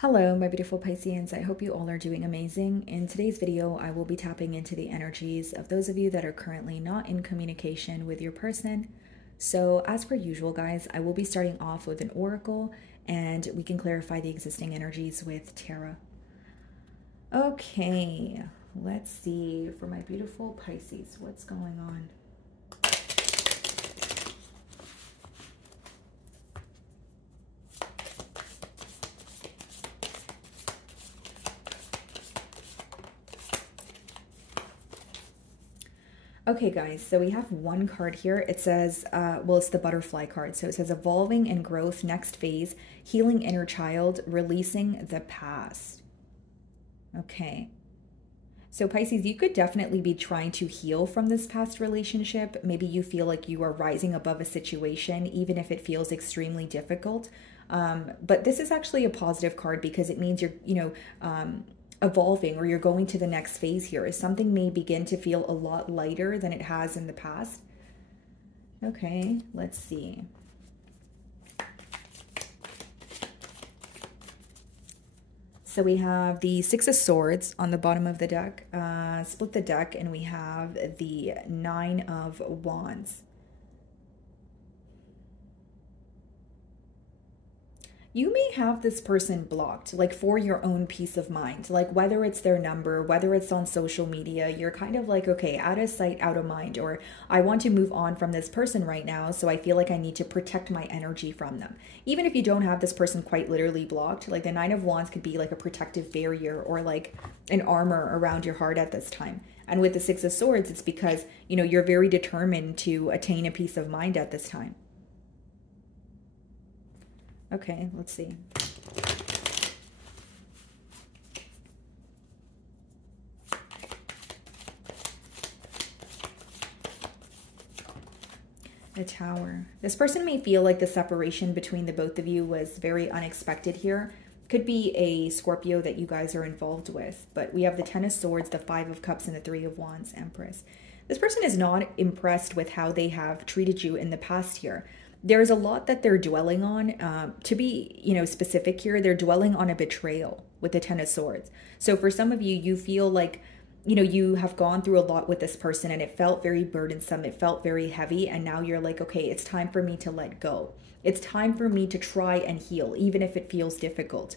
Hello, my beautiful Pisceans. I hope you all are doing amazing. In today's video, I will be tapping into the energies of those of you that are currently not in communication with your person. So as per usual, guys, I will be starting off with an oracle and we can clarify the existing energies with tarot. Okay, let's see for my beautiful Pisces, what's going on? Okay, guys, so we have one card here. It says, well, it's the butterfly card. So it says evolving and growth, next phase, healing inner child, releasing the past. Okay. So Pisces, you could definitely be trying to heal from this past relationship. Maybe you feel like you are rising above a situation, even if it feels extremely difficult. But this is actually a positive card because it means you're, evolving, or you're going to the next phase here. Something may begin to feel a lot lighter than it has in the past. Okay, let's see. So we have the Six of Swords on the bottom of the deck. Split the deck and we have the Nine of Wands. You may have this person blocked, like for your own peace of mind, like whether it's their number, whether it's on social media, you're kind of like, okay, out of sight, out of mind, or I want to move on from this person right now, so I feel like I need to protect my energy from them. Even if you don't have this person quite literally blocked, like the Nine of Wands could be like a protective barrier or like an armor around your heart at this time. And with the Six of Swords, it's because, you're very determined to attain a peace of mind at this time. Okay, let's see. The Tower. This person may feel like the separation between the both of you was very unexpected here. Could be a Scorpio that you guys are involved with, but we have the Ten of Swords, the Five of Cups, and the Three of Wands, Empress. This person is not impressed with how they have treated you in the past here. There's a lot that they're dwelling on. To be, specific here, they're dwelling on a betrayal with the Ten of Swords. So for some of you, you feel like, you have gone through a lot with this person and it felt very burdensome. It felt very heavy. And now you're like, okay, it's time for me to let go. It's time for me to try and heal, even if it feels difficult.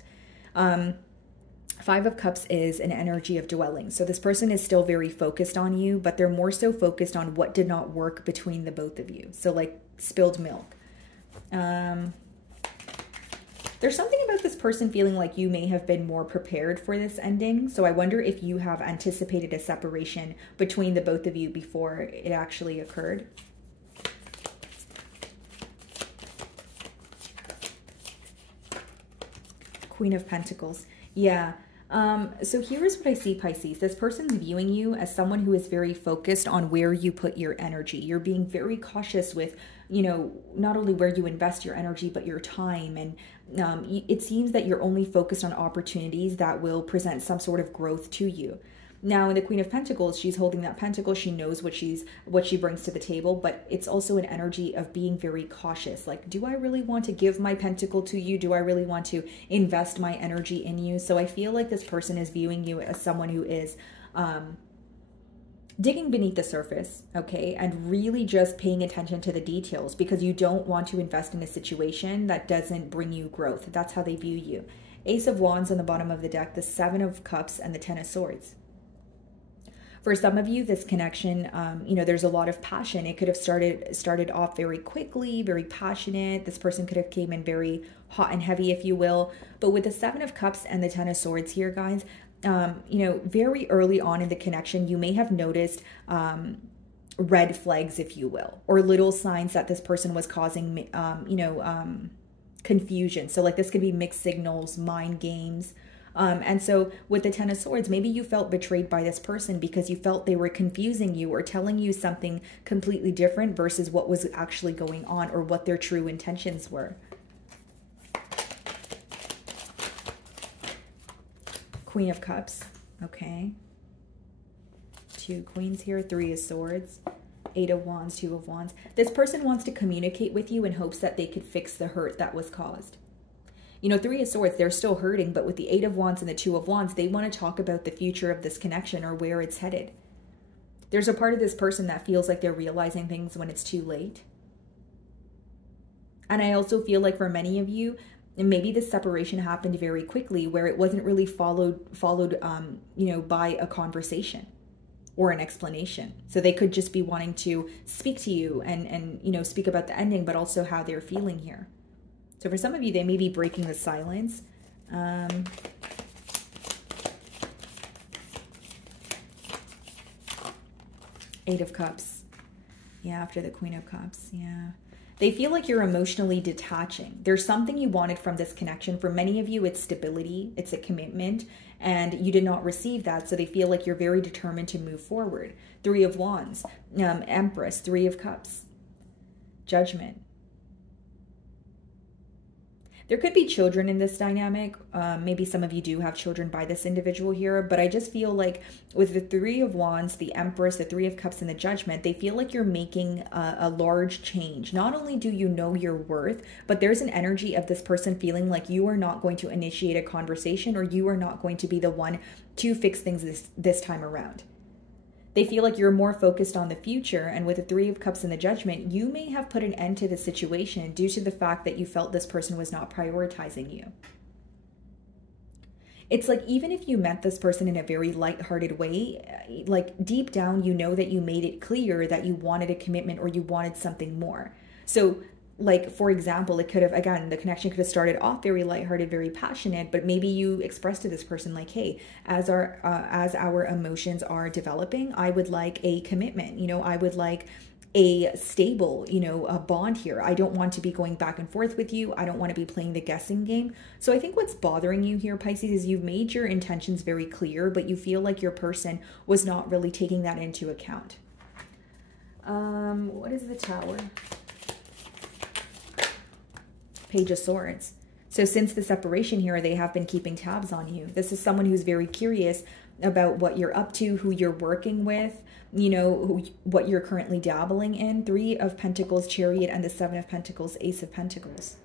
Five of Cups is an energy of dwelling. So this person is still very focused on you, but they're more so focused on what did not work between the both of you. So like spilled milk. There's something about this person feeling like you may have been more prepared for this ending. So I wonder if you have anticipated a separation between the both of you before it actually occurred. Queen of Pentacles. Yeah. So here's what I see, Pisces. This person's viewing you as someone who is very focused on where you put your energy. You're being very cautious with, not only where you invest your energy, but your time. And it seems that you're only focused on opportunities that will present some sort of growth to you. Now, in the Queen of Pentacles, she's holding that pentacle. She knows what she brings to the table, but it's also an energy of being very cautious. Like, do I really want to give my pentacle to you? Do I really want to invest my energy in you? So I feel like this person is viewing you as someone who is digging beneath the surface, okay, and really just paying attention to the details because you don't want to invest in a situation that doesn't bring you growth. That's how they view you. Ace of Wands on the bottom of the deck, the Seven of Cups, and the Ten of Swords. For some of you, this connection, there's a lot of passion. It could have started off very quickly, very passionate. This person could have came in very hot and heavy, if you will. But with the Seven of Cups and the Ten of Swords here, guys, very early on in the connection, you may have noticed red flags, if you will, or little signs that this person was causing, confusion. So like this could be mixed signals, mind games. And so with the Ten of Swords, maybe you felt betrayed by this person because you felt they were confusing you or telling you something completely different versus what was actually going on or what their true intentions were. Queen of Cups. Okay. Two queens here. Three of Swords. Eight of Wands. Two of Wands. This person wants to communicate with you in hopes that they could fix the hurt that was caused. You know, Three of Swords, they're still hurting, but with the Eight of Wands and the Two of Wands, they want to talk about the future of this connection or where it's headed. There's a part of this person that feels like they're realizing things when it's too late. And I also feel like for many of you, maybe this separation happened very quickly where it wasn't really followed, you know, by a conversation or an explanation. So they could just be wanting to speak to you and you know, speak about the ending, but also how they're feeling here. So for some of you, they may be breaking the silence. Eight of Cups. Yeah, after the Queen of Cups. Yeah. They feel like you're emotionally detaching. There's something you wanted from this connection. For many of you, it's stability, it's a commitment, and you did not receive that. So they feel like you're very determined to move forward. Three of Wands, Empress, Three of Cups, Judgment. There could be children in this dynamic. Maybe some of you do have children by this individual here, but I just feel like with the Three of Wands, the Empress, the Three of Cups, and the Judgment, they feel like you're making a large change. Not only do you know your worth, but there's an energy of this person feeling like you are not going to initiate a conversation or you are not going to be the one to fix things this time around. They feel like you're more focused on the future, and with the Three of Cups and the Judgment, you may have put an end to the situation due to the fact that you felt this person was not prioritizing you. It's like even if you met this person in a very lighthearted way, like deep down you know that you made it clear that you wanted a commitment or you wanted something more. So like, for example, it could have, again, the connection could have started off very lighthearted, very passionate, but maybe you expressed to this person like, hey, as our emotions are developing, I would like a commitment. You know, I would like a stable, you know, a bond here. I don't want to be going back and forth with you. I don't want to be playing the guessing game. So I think what's bothering you here, Pisces, is you've made your intentions very clear, but you feel like your person was not really taking that into account. What is the Tower? Page of Swords. So since the separation here, they have been keeping tabs on you. This is someone who's very curious about what you're up to, who you're working with, you know, what you're currently dabbling in. Three of Pentacles, Chariot, and the Seven of Pentacles, Ace of Pentacles.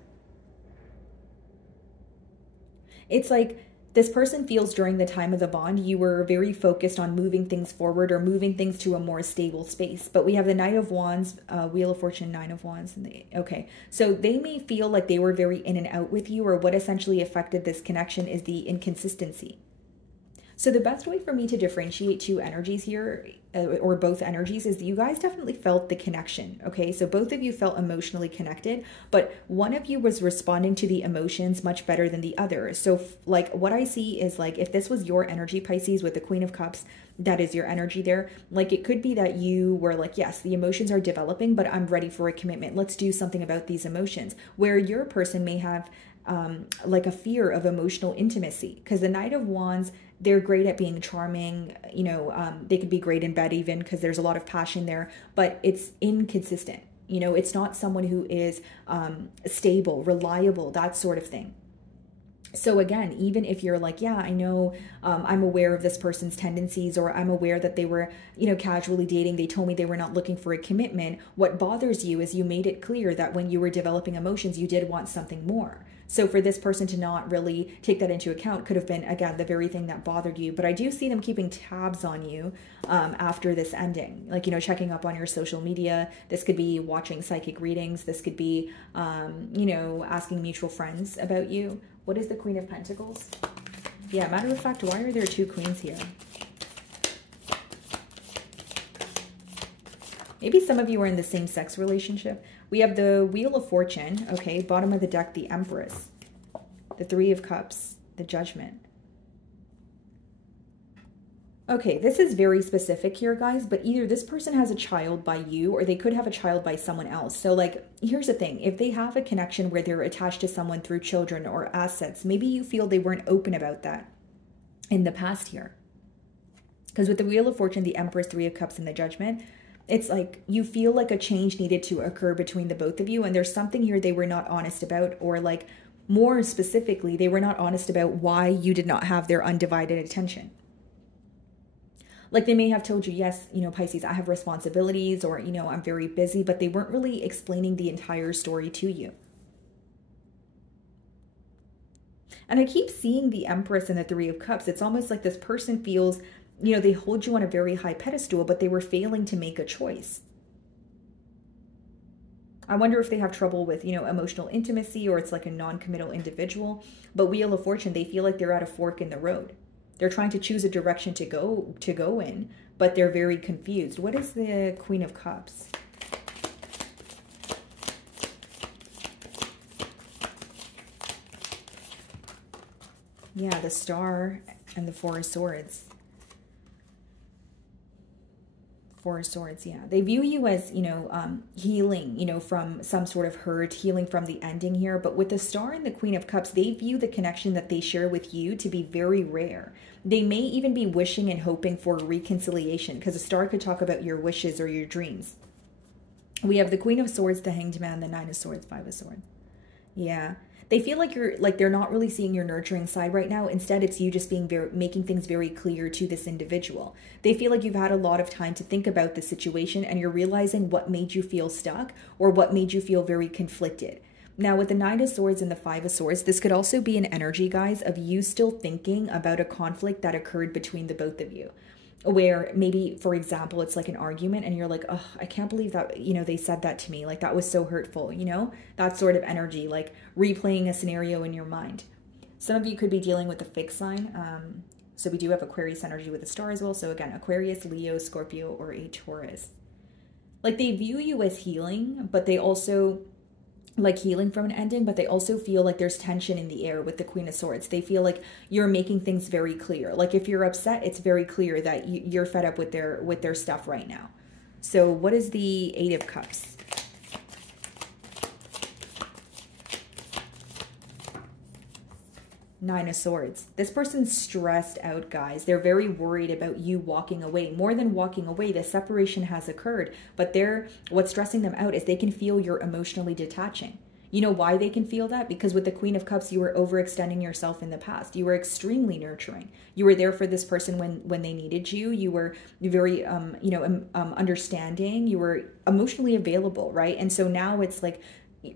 It's like this person feels during the time of the bond, you were very focused on moving things forward or moving things to a more stable space. But we have the Knight of Wands, Wheel of Fortune, Nine of Wands. And okay, so they may feel like they were very in and out with you, or what essentially affected this connection is the inconsistency. So the best way for me to differentiate two energies here, or both energies, is that you guys definitely felt the connection, okay? So both of you felt emotionally connected, but one of you was responding to the emotions much better than the other. So like what I see is like, if this was your energy, Pisces, with the Queen of Cups, that is your energy there. Like it could be that you were like, yes, the emotions are developing, but I'm ready for a commitment. Let's do something about these emotions. Where your person may have like a fear of emotional intimacy, because the Knight of Wands, they're great at being charming, you know, they could be great in bed even because there's a lot of passion there, but it's inconsistent. You know, it's not someone who is stable, reliable, that sort of thing. So again, even if you're like, yeah, I know, I'm aware of this person's tendencies, or I'm aware that they were, you know, casually dating, they told me they were not looking for a commitment. What bothers you is you made it clear that when you were developing emotions, you did want something more. So for this person to not really take that into account could have been, again, the very thing that bothered you. But I do see them keeping tabs on you after this ending, like, you know, checking up on your social media. This could be watching psychic readings. This could be, you know, asking mutual friends about you. What is the Queen of Pentacles? Yeah, matter of fact, why are there two queens here? Maybe some of you are in the same sex relationship. We have the Wheel of Fortune, okay, bottom of the deck, the Empress, the Three of Cups, the Judgment. Okay, this is very specific here, guys, but either this person has a child by you or they could have a child by someone else. So like, here's the thing. If they have a connection where they're attached to someone through children or assets, maybe you feel they weren't open about that in the past here. Because with the Wheel of Fortune, the Empress, Three of Cups, and the Judgment, it's like you feel like a change needed to occur between the both of you, and there's something here they were not honest about, or like more specifically, they were not honest about why you did not have their undivided attention. Like they may have told you, yes, you know, Pisces, I have responsibilities, or, you know, I'm very busy, but they weren't really explaining the entire story to you. And I keep seeing the Empress and the Three of Cups. It's almost like this person feels, you know, they hold you on a very high pedestal, but they were failing to make a choice. I wonder if they have trouble with, you know, emotional intimacy, or it's like a non-committal individual. But Wheel of Fortune, they feel like they're at a fork in the road. They're trying to choose a direction to go in, but they're very confused. What is the Queen of Cups? Yeah, the Star and the Four of Swords. Four of Swords, yeah. They view you as, you know, healing, you know, from some sort of hurt, healing from the ending here. But with the Star and the Queen of Cups, they view the connection that they share with you to be very rare. They may even be wishing and hoping for reconciliation, because a Star could talk about your wishes or your dreams. We have the Queen of Swords, the Hanged Man, the Nine of Swords, Five of Swords. Yeah. They feel like they're not really seeing your nurturing side right now. Instead, it's you just making things very clear to this individual. They feel like you've had a lot of time to think about the situation, and you're realizing what made you feel stuck or what made you feel very conflicted. Now, with the Nine of Swords and the Five of Swords, this could also be an energy, guys, of you still thinking about a conflict that occurred between the both of you. Where maybe, for example, it's like an argument and you're like, oh, I can't believe that, you know, they said that to me. Like, that was so hurtful, you know, that sort of energy, like replaying a scenario in your mind. Some of you could be dealing with a fixed sign. So we do have Aquarius energy with the Star as well. So again, Aquarius, Leo, Scorpio, or a Taurus. Like, they view you as healing, but they also like healing from an ending, but they also feel like there's tension in the air with the Queen of Swords. They feel like you're making things very clear. Like, if you're upset, it's very clear that you're fed up with their stuff right now. So what is the Eight of Cups? Nine of Swords. This person's stressed out, guys. They're very worried about you walking away. More than walking away, the separation has occurred, but what's stressing them out is they can feel you're emotionally detaching. You know why they can feel that? Because with the Queen of Cups, you were overextending yourself in the past. You were extremely nurturing. You were there for this person when they needed you. You were very, understanding. You were emotionally available, right? And so now it's like,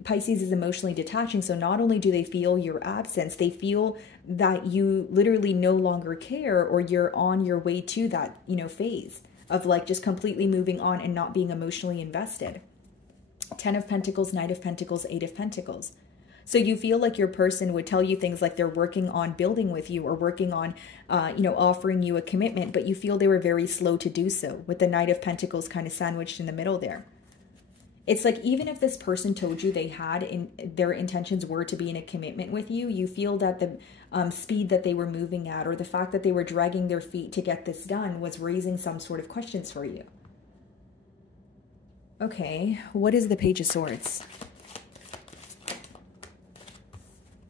Pisces is emotionally detaching. So not only do they feel your absence, they feel that you literally no longer care, or you're on your way to that, you know, phase of like just completely moving on and not being emotionally invested. 10 of Pentacles, Knight of Pentacles, 8 of Pentacles. So you feel like your person would tell you things like they're working on building with you, or working on, offering you a commitment, but you feel they were very slow to do so, with the Knight of Pentacles kind of sandwiched in the middle there. It's like, even if this person told you their intentions were to be in a commitment with you, you feel that the speed that they were moving at, or the fact that they were dragging their feet to get this done, was raising some sort of questions for you. Okay, what is the Page of Swords?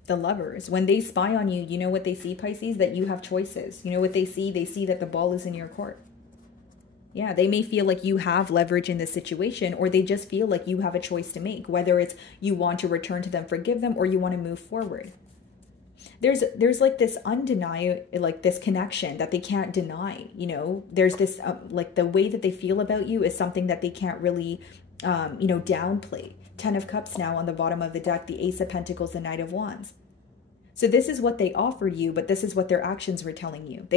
The Lovers. When they spy on you, you know what they see, Pisces? That you have choices. You know what they see? They see that the ball is in your court. Yeah, they may feel like you have leverage in this situation, or they just feel like you have a choice to make, whether it's you want to return to them, forgive them, or you want to move forward. There's like this undeniable, like this connection that they can't deny, you know. There's this, like, the way that they feel about you is something that they can't really, downplay. 10 of Cups now on the bottom of the deck, the Ace of Pentacles, the Knight of Wands. So this is what they offered you, but this is what their actions were telling you.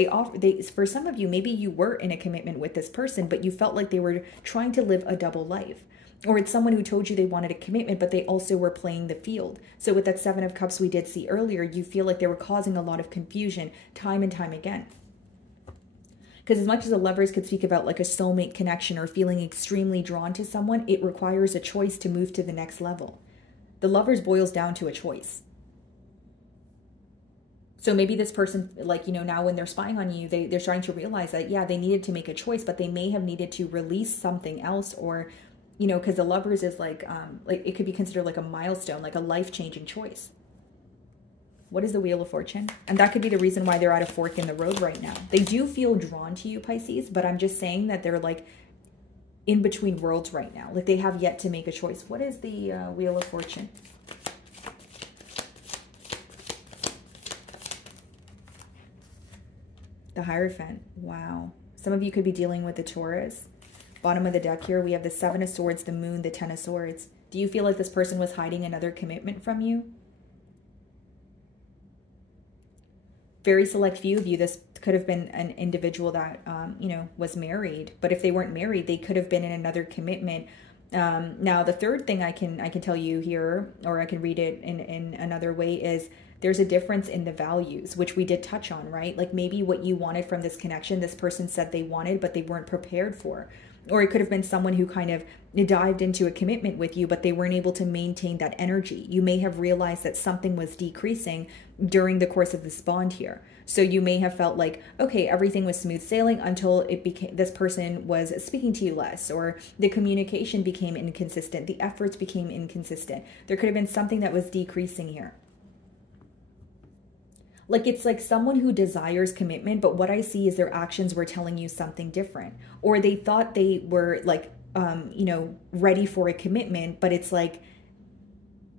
For some of you, maybe you were in a commitment with this person, but you felt like they were trying to live a double life. Or it's someone who told you they wanted a commitment, but they also were playing the field. So with that 7 of Cups we did see earlier, you feel like they were causing a lot of confusion time and time again. Because as much as the Lovers could speak about like a soulmate connection or feeling extremely drawn to someone, it requires a choice to move to the next level. The Lovers boils down to a choice. So maybe this person, like, now when they're spying on you, they're starting to realize that, yeah, they needed to make a choice, but they may have needed to release something else, or, because the Lovers is like it could be considered like a milestone, like a life-changing choice. What is the Wheel of Fortune? And that could be the reason why they're at a fork in the road right now. They do feel drawn to you, Pisces, but I'm just saying that they're like in between worlds right now. Like, they have yet to make a choice. What is the Wheel of Fortune? The Hierophant. Wow. Some of you could be dealing with the Taurus. Bottom of the deck here, we have the 7 of Swords, the Moon, the 10 of Swords. Do you feel like this person was hiding another commitment from you? very select few of you, this could have been an individual that, you know, was married. But if they weren't married, they could have been in another commitment. Now, the third thing I can tell you here, or I can read it in another way, is there's a difference in the values, which we did touch on, right? Like maybe what you wanted from this connection, this person said they wanted, but they weren't prepared for. Or it could have been someone who kind of dived into a commitment with you, but they weren't able to maintain that energy. You may have realized that something was decreasing during the course of this bond here. So you may have felt like, okay, everything was smooth sailing until it became, this person was speaking to you less, or the communication became inconsistent, the efforts became inconsistent. There could have been something that was decreasing here. Like it's like someone who desires commitment, but what I see is their actions were telling you something different. Or they thought they were like, you know, ready for a commitment, but it's like,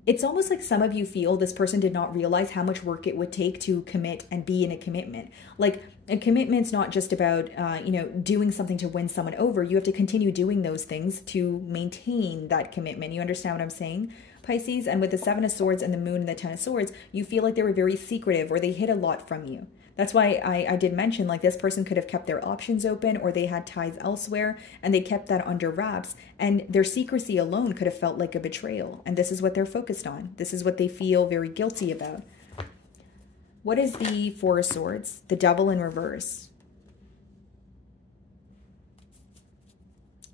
it's almost like some of you feel this person did not realize how much work it would take to commit and be in a commitment. Like a commitment's not just about, you know, doing something to win someone over. You have to continue doing those things to maintain that commitment. You understand what I'm saying, Pisces? And with the Seven of Swords and the Moon and the Ten of Swords, you feel like they were very secretive or they hid a lot from you. That's why I did mention like this person could have kept their options open, or they had ties elsewhere and they kept that under wraps, and their secrecy alone could have felt like a betrayal. And this is what they're focused on. This is what they feel very guilty about. What is the Four of Swords? The Devil in reverse.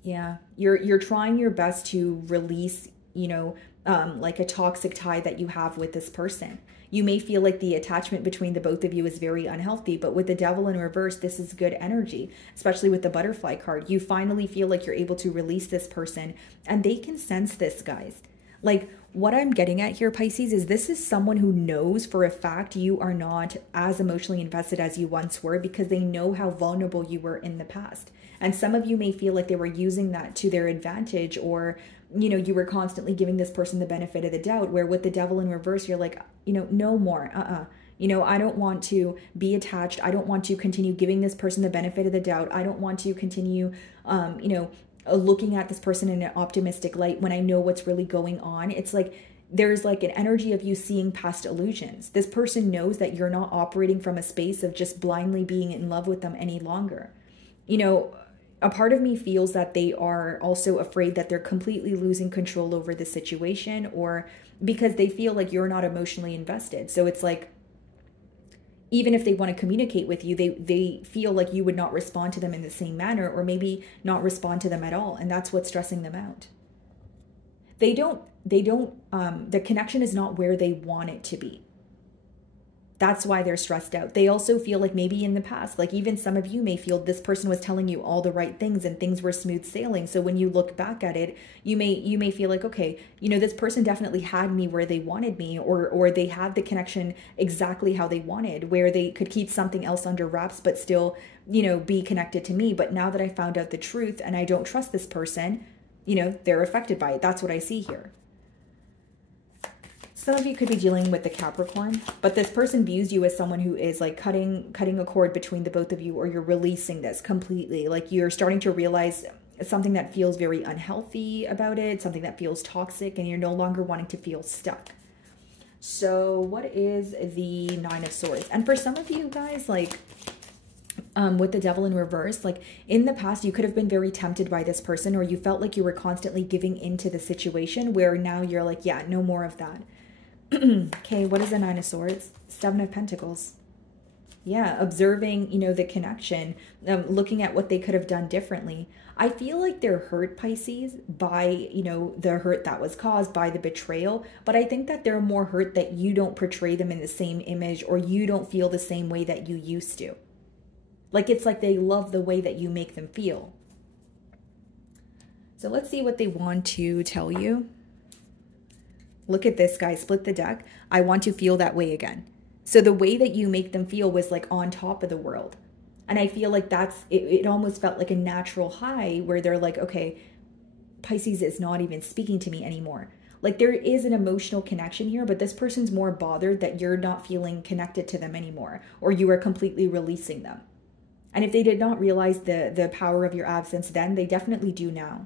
Yeah, you're trying your best to release, you know, like a toxic tie that you have with this person. You may feel like the attachment between the both of you is very unhealthy, but with the Devil in reverse, this is good energy, especially with the Butterfly card. You finally feel like you're able to release this person, and they can sense this, guys. Like what I'm getting at here, Pisces, is this is someone who knows for a fact you are not as emotionally invested as you once were, because they know how vulnerable you were in the past. And some of you may feel like they were using that to their advantage, or, you know, you were constantly giving this person the benefit of the doubt, where with the Devil in reverse, you're like, you know, no more, you know, I don't want to be attached. I don't want to continue giving this person the benefit of the doubt. I don't want to continue, you know, looking at this person in an optimistic light when I know what's really going on. It's like, there's like an energy of you seeing past illusions. This person knows that you're not operating from a space of just blindly being in love with them any longer. You know, a part of me feels that they are also afraid that they're completely losing control over the situation, or because they feel like you're not emotionally invested. So it's like, even if they want to communicate with you, they feel like you would not respond to them in the same manner, or maybe not respond to them at all. And that's what's stressing them out. The connection is not where they want it to be. That's why they're stressed out. They also feel like maybe in the past, like even some of you may feel this person was telling you all the right things and things were smooth sailing. So when you look back at it, you may feel like, okay, you know, this person definitely had me where they wanted me, or they had the connection exactly how they wanted, where they could keep something else under wraps, but still, you know, be connected to me. But now that I found out the truth and I don't trust this person, you know, they're affected by it. That's what I see here. Some of you could be dealing with the Capricorn, but this person views you as someone who is like cutting a cord between the both of you, or you're releasing this completely. Like you're starting to realize something that feels very unhealthy about it, something that feels toxic, and you're no longer wanting to feel stuck. So what is the Nine of Swords? And for some of you guys, like with the Devil in reverse, like in the past, you could have been very tempted by this person, or you felt like you were constantly giving into the situation, where now you're like, yeah, no more of that. Okay, what is the Nine of Swords? Seven of Pentacles. Yeah, observing, you know, the connection, looking at what they could have done differently. I feel like they're hurt, Pisces, by, you know, the hurt that was caused by the betrayal. But I think that they're more hurt that you don't portray them in the same image, or you don't feel the same way that you used to. Like it's like they love the way that you make them feel. So let's see what they want to tell you. Look at this, guys. Split the deck. I want to feel that way again. So the way that you make them feel was like on top of the world. And I feel like it almost felt like a natural high, where they're like, okay, Pisces is not even speaking to me anymore. Like there is an emotional connection here, but this person's more bothered that you're not feeling connected to them anymore, or you are completely releasing them. And if they did not realize the power of your absence then, they definitely do now.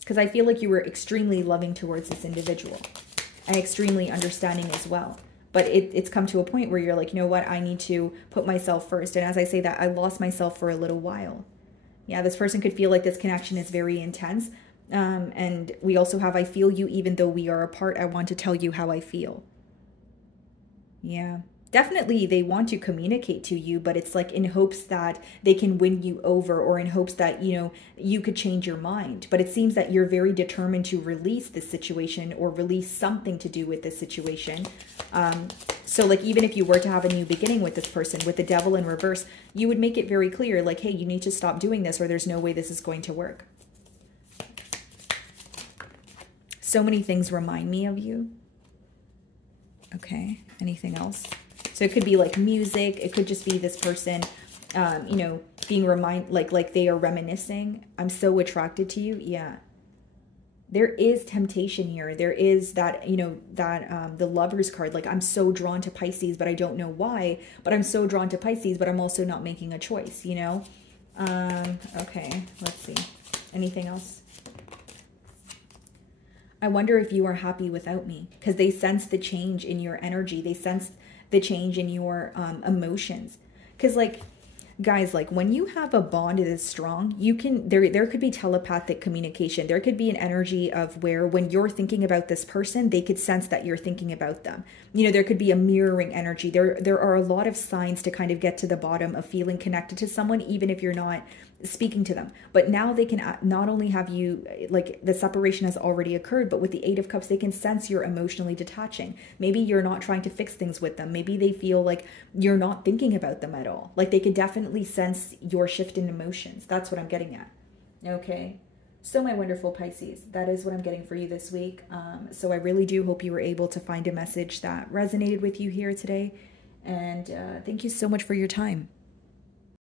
Because I feel like you were extremely loving towards this individual. and extremely understanding as well. But it's come to a point where you're like, you know what, I need to put myself first. And as I say that, I lost myself for a little while. Yeah, this person could feel like this connection is very intense. And we also have, I feel you even though we are apart. I want to tell you how I feel. Yeah. Definitely they want to communicate to you, but it's like in hopes that they can win you over, or in hopes that, you know, you could change your mind. But it seems that you're very determined to release this situation, or release something to do with this situation. So like, even if you were to have a new beginning with this person, with the devil in reverse, you would make it very clear, like, hey, you need to stop doing this, or there's no way this is going to work. So many things remind me of you. Okay, anything else? So it could be like music. It could just be this person, you know, being like they are reminiscing. I'm so attracted to you. Yeah. There is temptation here. There is that, you know, that the Lover's card. Like, I'm so drawn to Pisces, but I don't know why. But I'm so drawn to Pisces, but I'm also not making a choice, you know? Okay, let's see. Anything else? I wonder if you are happy without me, because they sense the change in your energy. They sense the change in your emotions. Because, like, guys, like, when you have a bond that is strong, you can, there could be telepathic communication. There could be an energy of where when you're thinking about this person, they could sense that you're thinking about them. You know, there could be a mirroring energy. There are a lot of signs to kind of get to the bottom of feeling connected to someone, even if you're not speaking to them. But now they can not only have you, like, the separation has already occurred, but with the Eight of Cups, they can sense you're emotionally detaching. Maybe you're not trying to fix things with them. Maybe they feel like you're not thinking about them at all. Like, they could definitely sense your shift in emotions. That's what I'm getting at. Okay. So my wonderful Pisces, that is what I'm getting for you this week. So I really do hope you were able to find a message that resonated with you here today. And thank you so much for your time.